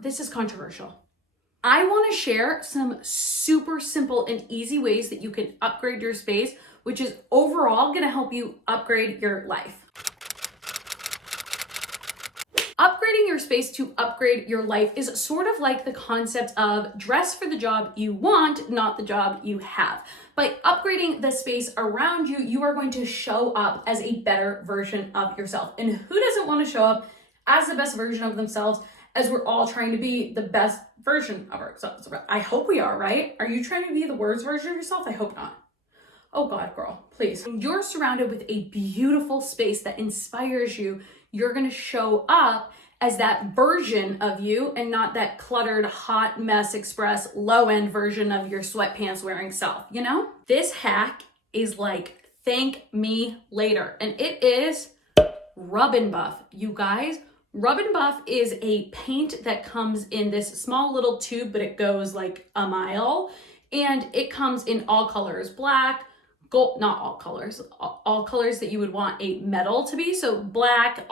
this is controversial. I want to share some super simple and easy ways that you can upgrade your space, which is overall going to help you upgrade your life. Upgrading your space to upgrade your life is sort of like the concept of dress for the job you want, not the job you have. By upgrading the space around you, you are going to show up as a better version of yourself. And who doesn't want to show up as the best version of themselves, as we're all trying to be the best version of ourselves? I hope we are, right? Are you trying to be the worst version of yourself? I hope not. Oh God, girl, please. You're surrounded with a beautiful space that inspires you. You're gonna show up as that version of you and not that cluttered, hot mess express, low-end version of your sweatpants wearing self, you know? This hack is like, thank me later. And it is Rub and Buff. You guys, Rub and Buff is a paint that comes in this small little tube, but it goes like a mile. And it comes in all colors, black, gold, not all colors that you would want a metal to be. So black,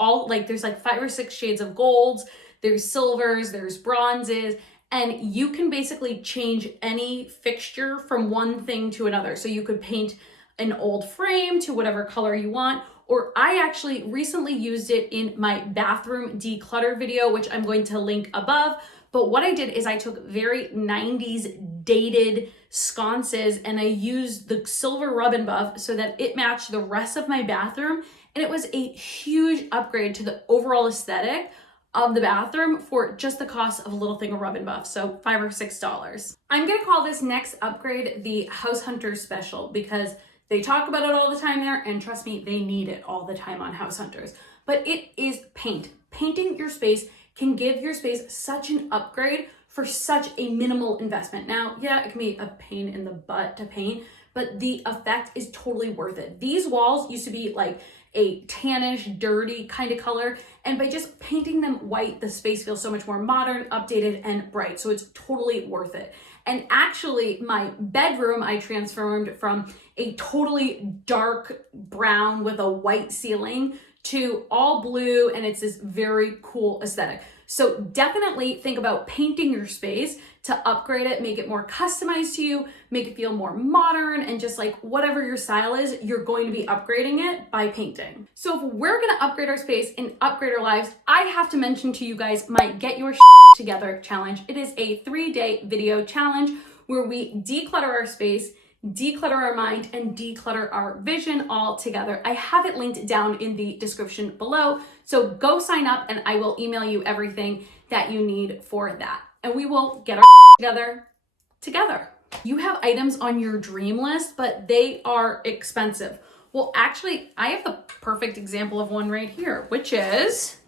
there's like 5 or 6 shades of golds, there's silvers, there's bronzes, and you can basically change any fixture from one thing to another. So you could paint an old frame to whatever color you want, or I actually recently used it in my bathroom declutter video, which I'm going to link above. But what I did is I took very 90s dated sconces and I used the silver Rub and Buff so that it matched the rest of my bathroom. And it was a huge upgrade to the overall aesthetic of the bathroom for just the cost of a little thing of Rub and Buff. So $5 or $6. I'm gonna call this next upgrade the House Hunter Special because they talk about it all the time there, and trust me, they need it all the time on House Hunters. But it is paint. Painting your space can give your space such an upgrade for such a minimal investment. Now, yeah, it can be a pain in the butt to paint, but the effect is totally worth it. These walls used to be like a tannish, dirty kind of color, and by just painting them white, the space feels so much more modern, updated, and bright, so it's totally worth it. And actually, my bedroom, I transformed from a totally dark brown with a white ceiling to all blue, and it's this very cool aesthetic. So definitely think about painting your space to upgrade it, make it more customized to you, make it feel more modern, and just like whatever your style is, you're going to be upgrading it by painting. So if we're gonna upgrade our space and upgrade our lives, I have to mention to you guys my Get Your Together challenge. It is a 3-day video challenge where we declutter our space, declutter our mind, and declutter our vision all together. I have it linked down in the description below. So go sign up and I will email you everything that you need for that. And we will get our together. You have items on your dream list, but they are expensive. Well, actually, I have the perfect example of one right here, which is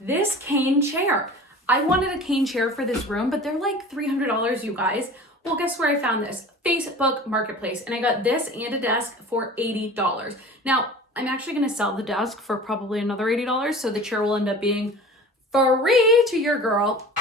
this cane chair. I wanted a cane chair for this room, but they're like $300, you guys. Well, guess where I found this? Facebook Marketplace. And I got this and a desk for $80. Now, I'm actually gonna sell the desk for probably another $80, so the chair will end up being free to your girl.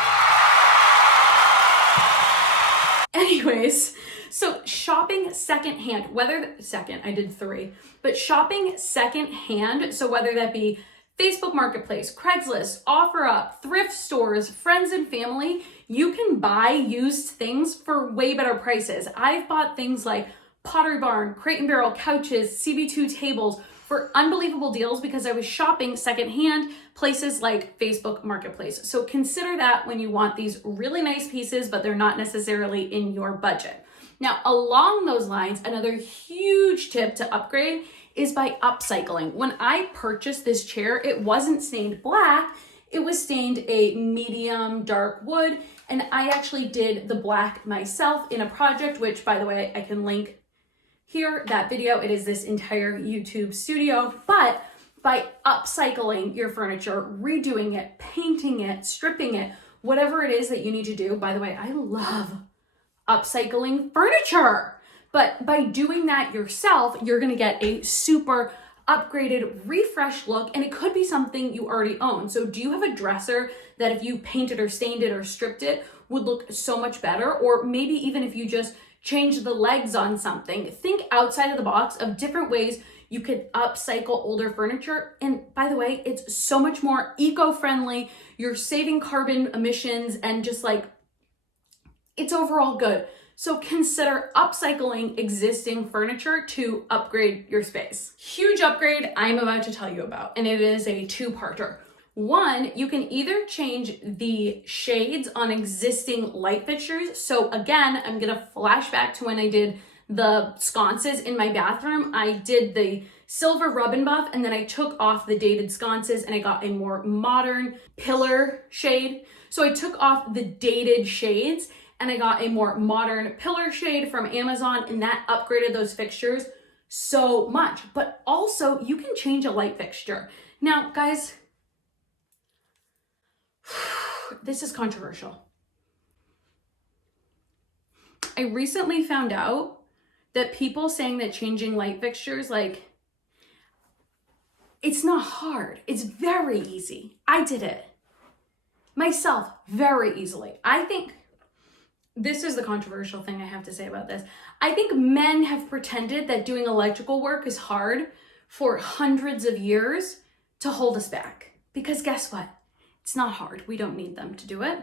Anyways, so shopping secondhand, I did 3, but shopping secondhand, so whether that be Facebook Marketplace, Craigslist, OfferUp, thrift stores, friends and family, you can buy used things for way better prices. I've bought things like Pottery Barn, Crate & Barrel couches, CB2 tables for unbelievable deals because I was shopping secondhand places like Facebook Marketplace. So consider that when you want these really nice pieces, but they're not necessarily in your budget. Now, along those lines, another huge tip to upgrade is by upcycling. When I purchased this chair, it wasn't stained black, it was stained a medium dark wood, and I actually did the black myself in a project, which by the way, I can link here, that video. It is this entire YouTube studio, but by upcycling your furniture, redoing it, painting it, stripping it, whatever it is that you need to do. By the way, I love upcycling furniture. But by doing that yourself, you're gonna get a super upgraded, refreshed look, and it could be something you already own. So do you have a dresser that if you painted or stained it or stripped it would look so much better? Or maybe even if you just change the legs on something, think outside of the box of different ways You could upcycle older furniture. And by the way, it's so much more eco-friendly. You're saving carbon emissions and just like, it's overall good. So consider upcycling existing furniture to upgrade your space. Huge upgrade I'm about to tell you about, and it is a two-parter. One, you can either change the shades on existing light fixtures. So again, I'm gonna flash back to when I did the sconces in my bathroom. I did the silver rub and buff, and then I took off the dated sconces and I got a more modern pillar shade. So I took off the dated shades and I got a more modern pillar shade from Amazon, and that upgraded those fixtures so much. But also you can change a light fixture. Now, guys, this is controversial. I recently found out that people saying that changing light fixtures, like, it's not hard. It's very easy. I did it myself very easily. I think this is the controversial thing I have to say about this. I think men have pretended that doing electrical work is hard for hundreds of years to hold us back. Because guess what? It's not hard. We don't need them to do it.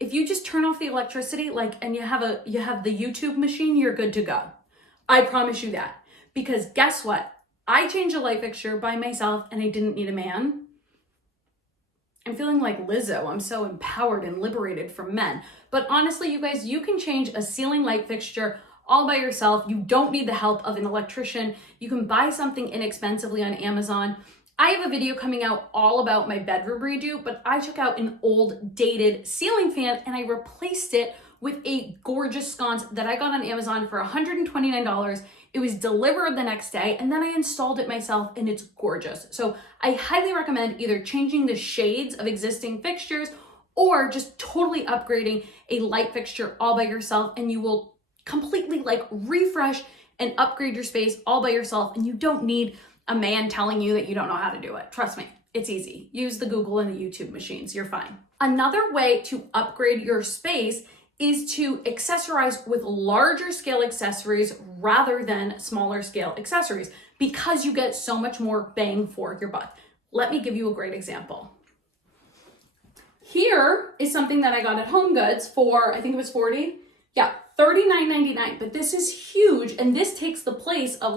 If you just turn off the electricity, and you have the YouTube machine, you're good to go. I promise you that. Because guess what? I changed a light fixture by myself and I didn't need a man. I'm feeling like Lizzo. I'm so empowered and liberated from men. But honestly, you guys, you can change a ceiling light fixture all by yourself. You don't need the help of an electrician. You can buy something inexpensively on Amazon. I have a video coming out all about my bedroom redo, but I took out an old dated ceiling fan and I replaced it with a gorgeous sconce that I got on Amazon for $129. It was delivered the next day, and then I installed it myself, and it's gorgeous. So I highly recommend either changing the shades of existing fixtures or just totally upgrading a light fixture all by yourself, and you will completely refresh and upgrade your space all by yourself, and you don't need a man telling you that you don't know how to do it. Trust me, it's easy. Use the Google and the YouTube machines, you're fine. Another way to upgrade your space is to accessorize with larger scale accessories rather than smaller scale accessories, because you get so much more bang for your buck. Let me give you a great example. Here is something that I got at Home Goods for, I think it was $39.99, but this is huge, and this takes the place of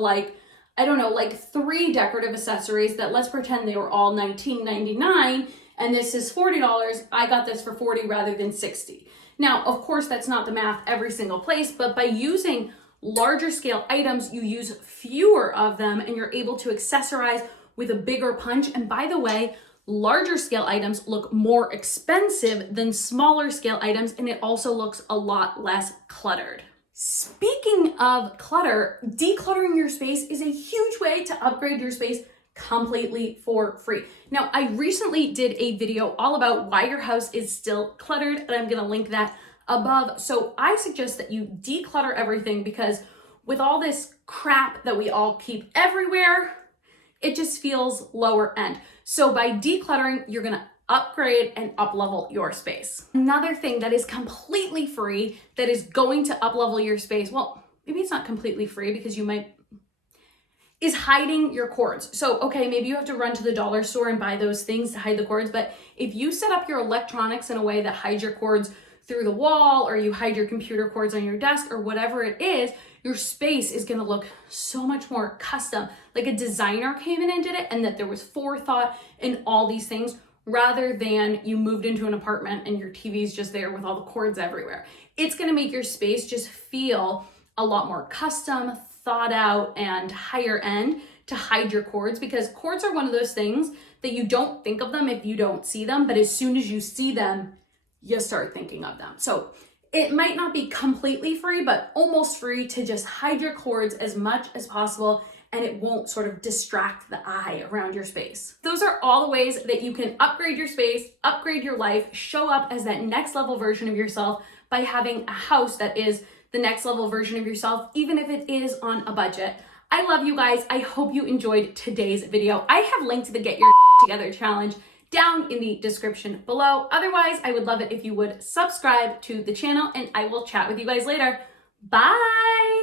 3 decorative accessories that, let's pretend they were all $19.99, and this is $40. I got this for $40 rather than $60. Now, of course, that's not the math every single place, but by using larger scale items, you use fewer of them and you're able to accessorize with a bigger punch. And by the way, larger scale items look more expensive than smaller scale items, and it also looks a lot less cluttered. Speaking of clutter, decluttering your space is a huge way to upgrade your space completely for free. Now, I recently did a video all about why your house is still cluttered, and I'm gonna link that above. So I suggest that you declutter everything, because with all this crap that we all keep everywhere, it just feels lower end. So by decluttering, you're gonna upgrade and up-level your space. Another thing that is completely free that is going to up-level your space, well, maybe it's not completely free because is hiding your cords. So, okay, maybe you have to run to the dollar store and buy those things to hide the cords, but if you set up your electronics in a way that hides your cords through the wall, or you hide your computer cords on your desk, or whatever it is, your space is gonna look so much more custom, like a designer came in and did it, and that there was forethought in all these things, rather than you moved into an apartment and your TV's just there with all the cords everywhere. It's gonna make your space just feel a lot more custom, thought out, and higher end to hide your cords, because cords are one of those things that you don't think of them if you don't see them, but as soon as you see them, you start thinking of them. So it might not be completely free, but almost free to just hide your cords as much as possible, and it won't sort of distract the eye around your space. Those are all the ways that you can upgrade your space, upgrade your life, show up as that next level version of yourself by having a house that is the next level version of yourself, even if it is on a budget. I love you guys. I hope you enjoyed today's video. I have linked the Get Your Together challenge down in the description below. Otherwise, I would love it if you would subscribe to the channel, and I will chat with you guys later. Bye.